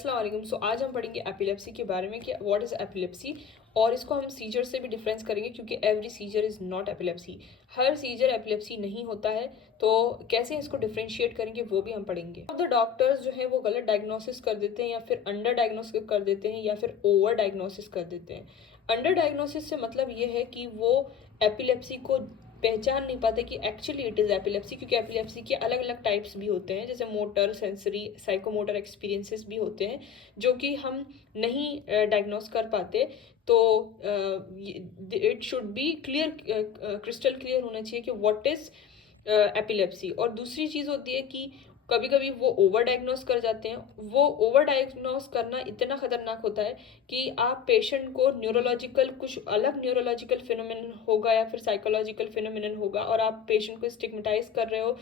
अस्सलाम। सो आज हम पढ़ेंगे एपिलेप्सी के बारे में कि व्हाट इज़ एपिलेप्सी, और इसको हम सीजर से भी डिफरेंस करेंगे क्योंकि every seizure is not epilepsy. हर सीजर एपिलेप्सी नहीं होता है, तो कैसे इसको डिफरेंशिएट करेंगे वो भी हम पढ़ेंगे। द डॉक्टर्स जो है वो गलत डायग्नोसिस कर देते हैं, या फिर अंडर डायग्नोसिस कर देते हैं, या फिर ओवर डायग्नोसिस कर देते हैं। अंडर डायग्नोसिस से मतलब ये है कि वो एपिलेप्सी को पहचान नहीं पाते कि एक्चुअली इट इज़ एपिलेप्सी, क्योंकि एपिलेप्सी के अलग अलग टाइप्स भी होते हैं, जैसे मोटर, सेंसरी, साइकोमोटर एक्सपीरियंसेस भी होते हैं जो कि हम नहीं डायग्नोस कर पाते। तो it should be clear, crystal clear होना चाहिए कि व्हाट इज़ एपिलेप्सी। और दूसरी चीज़ होती है कि कभी कभी वो ओवर डायग्नोस कर जाते हैं। वो ओवर डायग्नोस करना इतना ख़तरनाक होता है कि आप पेशेंट को न्यूरोलॉजिकल, कुछ अलग न्यूरोलॉजिकल फिनोमिनन होगा या फिर साइकोलॉजिकल फिनोमिनन होगा, और आप पेशेंट को स्टिग्मेटाइज कर रहे हो।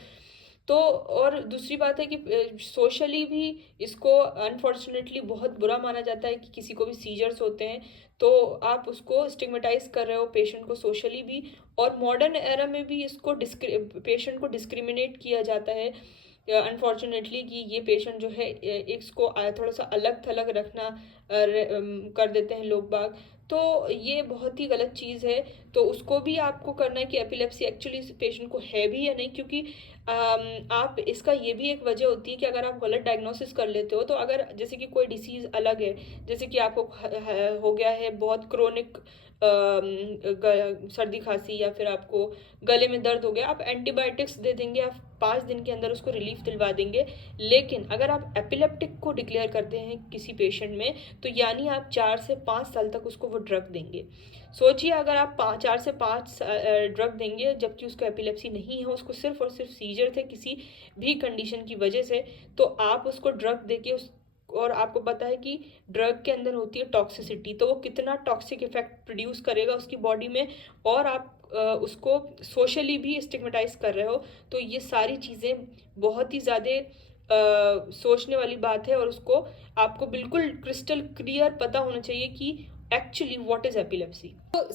तो और दूसरी बात है कि सोशली भी इसको अनफॉर्चुनेटली बहुत बुरा माना जाता है कि किसी को भी सीजर्स होते हैं तो आप उसको स्टिग्मेटाइज कर रहे हो पेशेंट को सोशली भी। और मॉडर्न एरा में भी इसको पेशेंट को डिस्क्रिमिनेट किया जाता है अनफॉर्चुनेटली, कि ये पेशेंट जो है इसको थोड़ा सा अलग थलग रखना कर देते हैं लोग बाग। तो ये बहुत ही गलत चीज़ है। तो उसको भी आपको करना है कि एपिलेप्सी एक्चुअली इस पेशेंट को है भी या नहीं, क्योंकि आप इसका ये भी एक वजह होती है कि अगर आप गलत डायग्नोसिस कर लेते हो, तो अगर जैसे कि कोई डिसीज़ अलग है, जैसे कि आपको हो गया है बहुत क्रोनिक सर्दी खांसी, या फिर आपको गले में दर्द हो गया, आप एंटीबायोटिक्स दे देंगे, आप 5 दिन के अंदर उसको रिलीफ दिलवा देंगे। लेकिन अगर आप एपिलेप्टिक को डिक्लेयर करते हैं किसी पेशेंट में, तो यानी आप 4 से 5 साल तक उसको वो ड्रग देंगे। सोचिए, अगर आप 4 से 5 ड्रग देंगे जबकि उसको एपिलेप्सी नहीं है, उसको सिर्फ और सिर्फ सीजर थे किसी भी कंडीशन की वजह से, तो आप उसको ड्रग देके और आपको पता है कि ड्रग के अंदर होती है टॉक्सिसिटी, तो वो कितना टॉक्सिक इफेक्ट प्रोड्यूस करेगा उसकी बॉडी में, और आप उसको सोशली भी स्टिग्मेटाइज कर रहे हो। तो ये सारी चीज़ें बहुत ही ज़्यादा सोचने वाली बात है, और उसको आपको बिल्कुल क्रिस्टल क्लियर पता होना चाहिए कि एक्चुअली व्हाट इज़ एपिलेप्सी। तो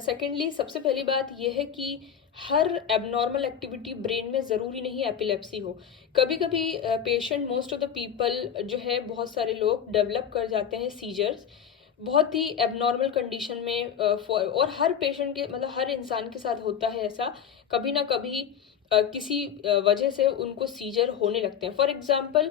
सेकेंडली सबसे पहली बात यह है कि हर एबनॉर्मल एक्टिविटी ब्रेन में ज़रूरी नहीं एपिलेप्सी हो। कभी कभी patient, most of the people जो है, बहुत सारे लोग डेवलप कर जाते हैं सीजर्स बहुत ही एबनॉर्मल कंडीशन में। और हर पेशेंट के, मतलब हर इंसान के साथ होता है ऐसा, कभी ना कभी किसी वजह से उनको सीजर होने लगते हैं। फॉर एग्जांपल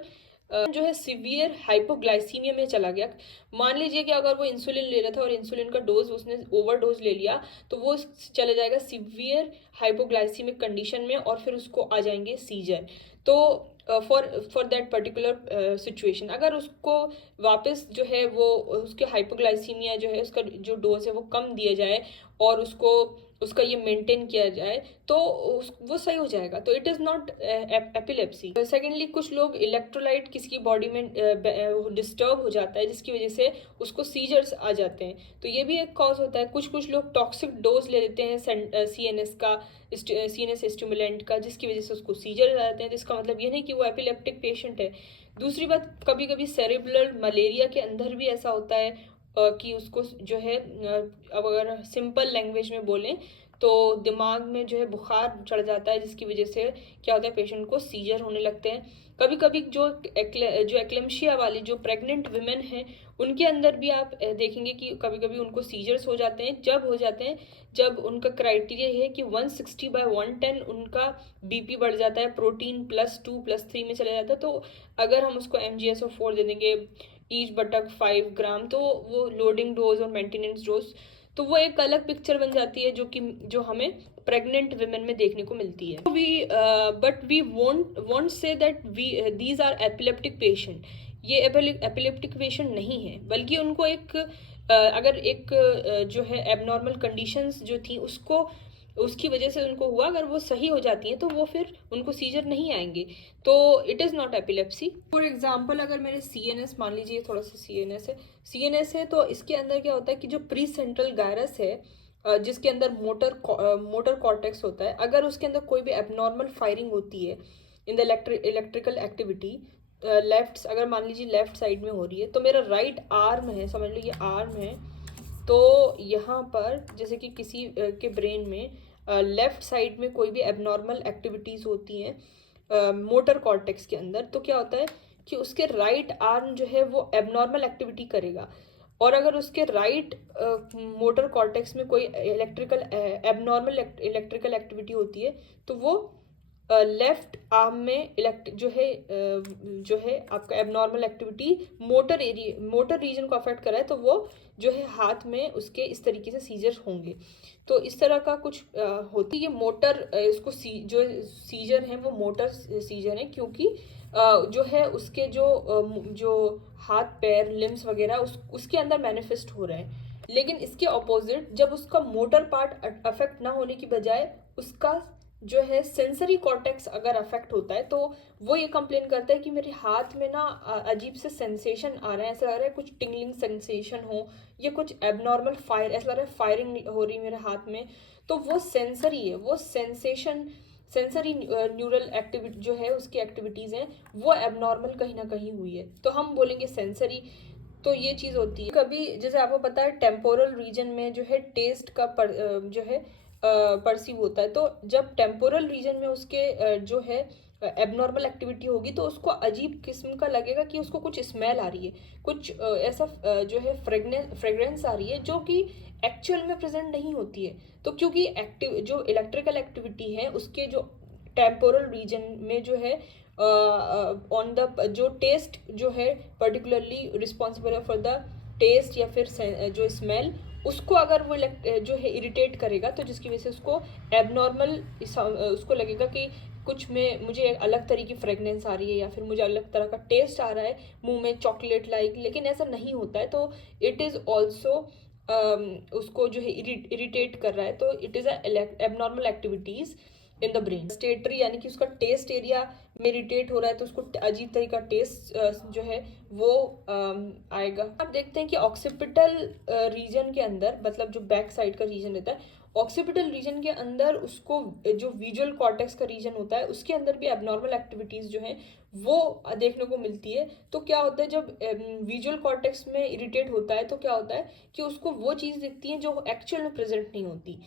जो है सिवियर हाइपोग्लाइसीमिया में चला गया। मान लीजिए कि अगर वो इंसुलिन ले रहा था और इंसुलिन का डोज उसने ओवरडोज ले लिया, तो वो चले जाएगा सिवियर हाइपोग्लाइसीमिक कंडीशन में, और फिर उसको आ जाएंगे सीजर। तो फॉर दैट पर्टिकुलर सिचुएशन, अगर उसको वापस जो है वो उसके हाइपोग्लाइसीमिया जो है, उसका जो डोज है वो कम दिया जाए, और उसको उसका ये मेंटेन किया जाए, तो वो सही हो जाएगा। तो it is not epilepsy. Secondly, कुछ लोग इलेक्ट्रोलाइट किसी की बॉडी में डिस्टर्ब हो जाता है, जिसकी वजह से उसको सीजर्स आ जाते हैं, तो ये भी एक कॉज होता है। कुछ लोग टॉक्सिक डोज ले लेते हैं सीएनएस का, सीएनएस स्टिमुलेंट का, जिसकी वजह से उसको सीजर आ जाते हैं। जिसका मतलब ये नहीं कि वो एपिलेप्टिक पेशेंट है। दूसरी बात, कभी कभी सेरेब्रल मलेरिया के अंदर भी ऐसा होता है कि उसको जो है, अब अगर सिंपल लैंग्वेज में बोलें तो दिमाग में जो है बुखार चढ़ जाता है, जिसकी वजह से क्या होता है, पेशेंट को सीजर होने लगते हैं। कभी कभी जो एक्लेम्शिया वाली जो प्रेग्नेंट वुमेन हैं, उनके अंदर भी आप देखेंगे कि कभी कभी उनको सीजर्स हो जाते हैं। जब हो जाते हैं, जब उनका क्राइटेरिया है कि 160/110 उनका बीपी बढ़ जाता है, प्रोटीन +2 +3 में चला जाता है। तो अगर हम उसको MgSO4 दे देंगे ईच बटक 5 ग्राम, तो वो लोडिंग डोज और मेंटेनेंस डोज, तो वो एक अलग पिक्चर बन जाती है जो हमें प्रेग्नेंट वुमेन में देखने को मिलती है। But we won't say that these are epileptic patient. ये एपिलेप्टिक पेशेंट नहीं है, बल्कि उनको एक अगर एक जो है एबनॉर्मल कंडीशंस जो थी उसकी वजह से उनको हुआ, अगर वो सही हो जाती हैं तो वो फिर उनको सीजर नहीं आएंगे। तो it is not epilepsy. For example, अगर मेरे सीएनएस, मान लीजिए थोड़ा सा सीएनएस है, तो इसके अंदर क्या होता है कि जो प्री सेंट्रल गायरस है, जिसके अंदर मोटर कॉर्टेक्स होता है, अगर उसके अंदर कोई भी एबनॉर्मल फायरिंग होती है in the electrical activity, left, अगर मान लीजिए लेफ्ट साइड में हो रही है, तो मेरा राइट आर्म है, समझ लो ये आर्म है, तो यहाँ पर जैसे कि किसी के ब्रेन में लेफ्ट साइड में कोई भी एबनॉर्मल एक्टिविटीज़ होती हैं मोटर कॉर्टेक्स के अंदर, तो क्या होता है कि उसके राइट आर्म जो है वो एबनॉर्मल एक्टिविटी करेगा, और अगर उसके राइट मोटर कॉर्टेक्स में कोई इलेक्ट्रिकल एबनॉर्मल इलेक्ट्रिकल एक्टिविटी होती है तो वो लेफ्ट आर्म में जो है आपका एबनॉर्मल एक्टिविटी मोटर रीजन को अफेक्ट करा है, तो वो जो है हाथ में उसके इस तरीके से सीजर होंगे। तो इस तरह का कुछ होती है। ये मोटर इसको जो सीजर हैं वो मोटर सीजर हैं, क्योंकि जो है उसके जो हाथ पैर लिम्स वगैरह उसके अंदर मैनिफेस्ट हो रहे हैं। लेकिन इसके ऑपोजिट जब उसका मोटर पार्ट अफेक्ट ना होने की बजाय उसका जो है सेंसरी कॉर्टेक्स अगर अफेक्ट होता है, तो वो ये कंप्लेन करता है कि मेरे हाथ में ना अजीब से सेंसेशन आ रहे हैं, ऐसा लग रहा है कुछ टिंगलिंग सेंसेशन हो या कुछ एबनॉर्मल फायर, ऐसा लग रहा है फायरिंग हो रही मेरे हाथ में। तो वो सेंसरी है, वो सेंसरी न्यूरल एक्टिविटी जो है उसकी एक्टिविटीज़ हैं वो एबनॉर्मल कहीं ना कहीं हुई है, तो हम बोलेंगे सेंसरी। तो ये चीज़ होती है। कभी जैसे आपको पता है टेम्पोरल रीजन में जो है टेस्ट का जो है परसीव होता है, तो जब टेम्पोरल रीजन में उसके जो है एबनॉर्मल एक्टिविटी होगी तो उसको अजीब किस्म का लगेगा कि उसको कुछ स्मेल आ रही है, कुछ ऐसा जो है फ्रेगरेंस आ रही है जो कि एक्चुअल में प्रेजेंट नहीं होती है। तो क्योंकि एक्टिव जो इलेक्ट्रिकल एक्टिविटी है उसके जो टेम्पोरल रीजन में जो है ऑन द जो टेस्ट जो है particularly responsible for the test या फिर जो स्मेल, उसको अगर वो जो है इरिटेट करेगा तो जिसकी वजह से उसको एबनॉर्मल उसको लगेगा कि कुछ में मुझे एक अलग तरह की फ्रेगनेंस आ रही है या फिर मुझे अलग तरह का टेस्ट आ रहा है मुंह में चॉकलेट लाइक, लेकिन ऐसा नहीं होता है। तो इट इज़ ऑल्सो उसको जो है इरिटेट कर रहा है, तो it is abnormal activities in the brain. स्टेटरी यानी कि उसका टेस्ट एरिया में इरिटेट हो रहा है तो उसको अजीब तरह का टेस्ट जो है वो आएगा। आप देखते हैं कि ऑक्सीपिटल रीजन के अंदर, मतलब जो बैक साइड का रीजन रहता है, ऑक्सीपिटल रीजन के अंदर उसको जो विजुअल कॉर्टेक्स का रीजन होता है उसके अंदर भी एबनॉर्मल एक्टिविटीज़ जो हैं वो देखने को मिलती है। तो क्या होता है जब विजुअल कॉर्टेक्स में इरिटेट होता है तो क्या होता है कि उसको वो चीज़ दिखती है जो एक्चुअल में प्रेजेंट नहीं होती।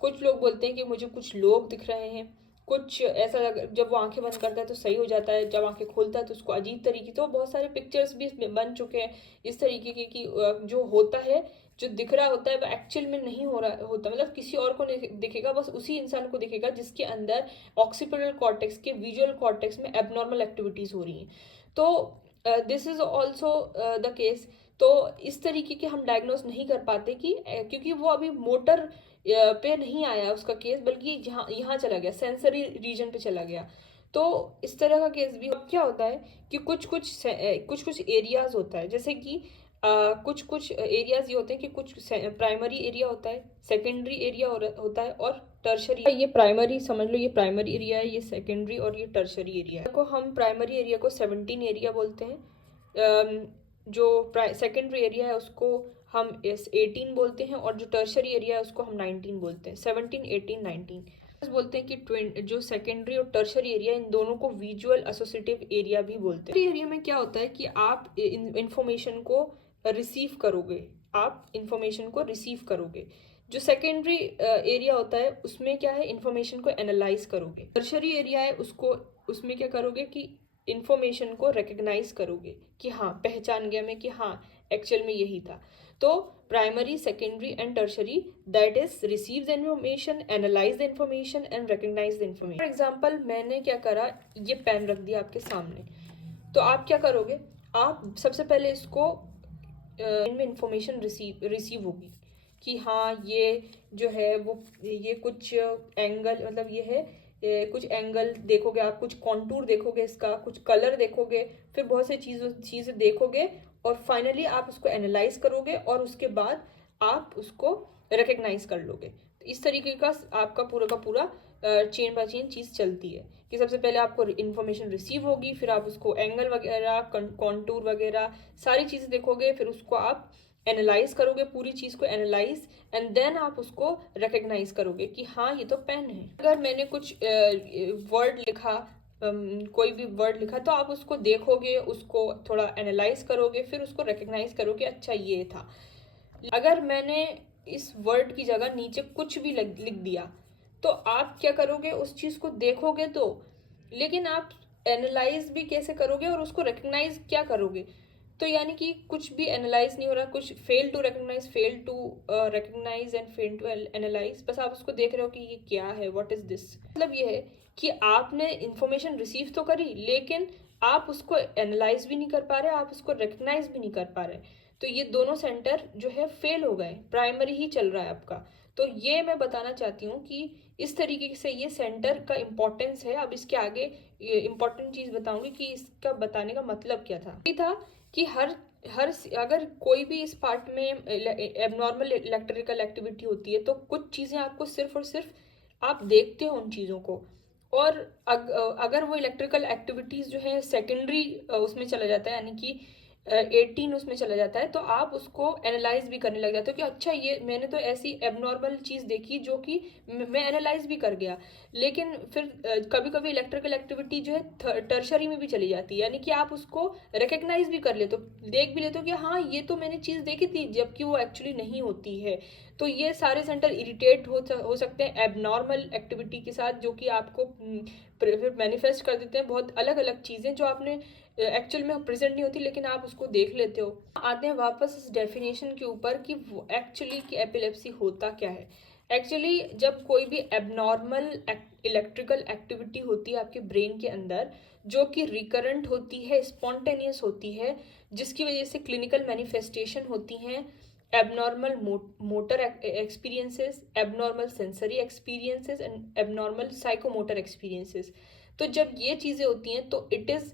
कुछ लोग बोलते हैं कि मुझे कुछ लोग दिख रहे हैं, कुछ ऐसा जब वो आंखें बंद करता है तो सही हो जाता है, जब आंखें खोलता है तो उसको अजीब तरीके। तो बहुत सारे पिक्चर्स भी इसमें बन चुके हैं इस तरीके के कि जो होता है, जो दिख रहा होता है वो एक्चुअल में नहीं हो रहा होता, मतलब किसी और को नहीं दिखेगा, बस उसी इंसान को दिखेगा जिसके अंदर ऑक्सीपिटल कॉर्टेक्स के विजुअल कॉर्टेक्स में एबनॉर्मल एक्टिविटीज़ हो रही हैं। तो this is also the case. तो इस तरीके के हम डायग्नोस नहीं कर पाते कि क्योंकि वो अभी मोटर पे नहीं आया उसका केस, बल्कि जहाँ यहाँ चला गया, सेंसरी रीजन पे चला गया। तो इस तरह का केस भी क्या होता है कि कुछ कुछ एरियाज होता है, जैसे कि कुछ कुछ एरियाज ये होते हैं कि कुछ प्राइमरी एरिया होता है, सेकेंडरी एरिया होता है और टर्शरी। ये प्राइमरी समझ लो, ये प्राइमरी एरिया है, ये सेकेंडरी और ये टर्शरी एरिया है। को हम प्राइमरी एरिया को 17 एरिया बोलते हैं, जो सेकेंडरी एरिया है उसको हम 18 बोलते हैं और जो टर्शरी एरिया है उसको हम 19 बोलते हैं। 17, 18, 19 बोलते हैं कि जो सेकेंडरी और टर्शरी एरिया, इन दोनों को विजुअल एसोसिएटिव एरिया भी बोलते हैं। एरिया में क्या होता है कि आप इंफॉर्मेशन को रिसीव करोगे, आप इंफॉर्मेशन को रिसीव करोगे। जो सेकेंडरी एरिया होता है उसमें क्या है, इंफॉर्मेशन को एनालाइज करोगे। टर्शरी एरिया है उसमें क्या करोगे कि इंफॉर्मेशन को रिकग्नाइज करोगे कि हाँ पहचान गया मैं कि हाँ एक्चुअल में यही था। तो primary, secondary and tertiary, that is receive the information, analyse the information and recognise the information. For example मैंने क्या करा, ये पेन रख दिया आपके सामने, तो आप क्या करोगे, आप सबसे पहले इसको इनमें इंफॉर्मेशन रिसीव होगी कि हाँ ये जो है वो ये कुछ एंगल, मतलब ये है कुछ एंगल देखोगे आप, कुछ कॉन्टूर देखोगे इसका, कुछ कलर देखोगे, फिर बहुत सी चीज़ें देखोगे और फाइनली आप उसको एनालाइज करोगे और उसके बाद आप उसको रिकग्नाइज कर लोगे। तो इस तरीके का आपका पूरा चेन बाय चेन चीज़ चलती है कि सबसे पहले आपको इन्फॉर्मेशन रिसीव होगी, फिर आप उसको एंगल वगैरह, कॉन्टूर वगैरह सारी चीज़ें देखोगे, फिर उसको आप एनालाइज करोगे, पूरी चीज़ को एनालाइज, एंड देन आप उसको रिकग्नाइज करोगे कि हाँ ये तो पेन है। अगर मैंने कुछ वर्ड लिखा, कोई भी वर्ड लिखा, तो आप उसको देखोगे, उसको थोड़ा एनालाइज करोगे, फिर उसको रिकग्नाइज करोगे अच्छा ये था। अगर मैंने इस वर्ड की जगह नीचे कुछ भी लिख दिया तो आप क्या करोगे, उस चीज़ को देखोगे तो, लेकिन आप एनालाइज भी कैसे करोगे और उसको रिकग्नाइज क्या करोगे? तो यानी कि कुछ भी एनालाइज नहीं हो रहा, कुछ fail to recognise, fail to recognise and fail to analyse, बस आप उसको देख रहे हो कि ये क्या है, व्हाट इज दिस। मतलब ये है कि आपने इंफॉर्मेशन रिसीव तो करी, लेकिन आप उसको एनालाइज भी नहीं कर पा रहे, आप उसको रिकग्नाइज भी नहीं कर पा रहे। तो ये दोनों सेंटर जो है फेल हो गए, प्राइमरी ही चल रहा है आपका। तो ये मैं बताना चाहती हूँ कि इस तरीके से ये सेंटर का इम्पोर्टेंस है। अब इसके आगे इम्पोर्टेंट चीज़ बताऊंगी कि इसका बताने का मतलब क्या था। ये था कि हर हर अगर कोई भी इस पार्ट में एबनॉर्मल इलेक्ट्रिकल एक्टिविटी होती है, तो कुछ चीज़ें आपको सिर्फ और सिर्फ आप देखते हो उन चीज़ों को, और अगर वो इलेक्ट्रिकल एक्टिविटीज़ जो है सेकेंडरी उसमें चला जाता है, यानी कि 18 उसमें चला जाता है, तो आप उसको एनालाइज भी करने लग जाते हो कि अच्छा ये मैंने तो ऐसी एबनॉर्मल चीज़ देखी जो कि मैं एनालाइज भी कर गया। लेकिन फिर कभी कभी इलेक्ट्रिकल एक्टिविटी जो है टर्शरी में भी चली जाती है, यानी कि आप उसको रिकग्नाइज भी कर लेते हो, देख भी लेते हो कि हाँ ये तो मैंने चीज़ देखी थी, जबकि वो एक्चुअली नहीं होती है। तो ये सारे सेंटर इरिटेट हो सकते हैं एबनॉर्मल एक्टिविटी के साथ, जो कि आपको फिर मैनिफेस्ट कर देते हैं बहुत अलग अलग चीज़ें जो आपने एक्चुअल में प्रेजेंट नहीं होती, लेकिन आप उसको देख लेते हो। आते हैं वापस इस डेफिनेशन के ऊपर कि वो एक्चुअली कि एपिलेप्सी होता क्या है। एक्चुअली जब कोई भी एबनॉर्मल इलेक्ट्रिकल एक्टिविटी होती है आपके ब्रेन के अंदर, जो कि रिकरेंट होती है, स्पॉन्टेनियस होती है, जिसकी वजह से क्लिनिकल मैनिफेस्टेशन होती हैं, abnormal motor experiences, abnormal sensory experiences and abnormal psychomotor experiences. तो जब ये चीज़ें होती हैं तो इट इज़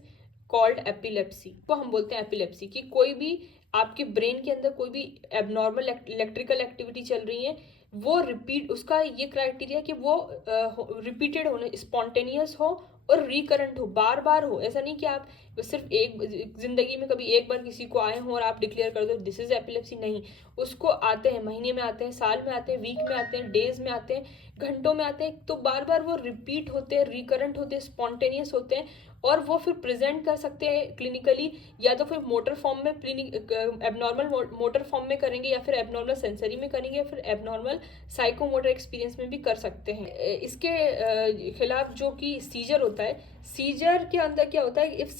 कॉल्ड एपिलेप्सी। वो हम बोलते हैं एपिलेप्सी कि कोई भी आपके ब्रेन के अंदर कोई भी एबनॉर्मल इलेक्ट्रिकल एक्टिविटी चल रही है, वो रिपीट, उसका ये क्राइटेरिया कि वो रिपीटेड होने, स्पॉन्टेनियस हो और रिकरेंट हो, बार बार हो। ऐसा नहीं कि आप सिर्फ एक जिंदगी में कभी एक बार किसी को आए हों और आप डिक्लेयर कर दो दिस इज एपिलेप्सी, नहीं। उसको आते हैं, महीने में आते हैं, साल में आते हैं, वीक में आते हैं, डेज में आते हैं, घंटों में आते हैं, तो बार बार वो रिपीट होते हैं, रिकरेंट होते हैं, स्पॉन्टेनियस होते हैं, और वो फिर प्रेजेंट कर सकते हैं क्लिनिकली, या तो फिर मोटर फॉर्म में, एबनॉर्मल मोटर फॉर्म में करेंगे, या फिर एबनॉर्मल सेंसरी में करेंगे, या फिर एबनॉर्मल साइकोमोटर एक्सपीरियंस में भी कर सकते हैं। इसके खिलाफ जो कि सीजर होता है, सीजर के अंदर क्या होता है, if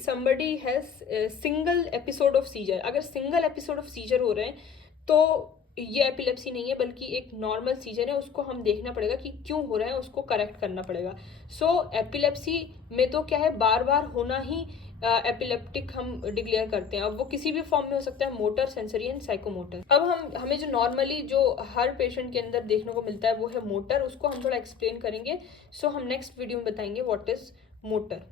somebody has single episode of seizure, अगर सिंगल एपिसोड ऑफ सीजर हो रहे हैं तो ये एपिलेप्सी नहीं है, बल्कि एक नॉर्मल सीजर है। उसको हम देखना पड़ेगा कि क्यों हो रहा है, उसको करेक्ट करना पड़ेगा। सो एपिलेप्सी में तो क्या है, बार बार होना ही एपिलेप्टिक हम डिक्लेयर करते हैं। अब वो किसी भी फॉर्म में हो सकता है, मोटर, सेंसरी एंड साइकोमोटर। अब हमें जो नॉर्मली जो हर पेशेंट के अंदर देखने को मिलता है वो है मोटर, उसको हम थोड़ा एक्सप्लेन करेंगे। सो हम नेक्स्ट वीडियो में बताएंगे व्हाट इज मोटर।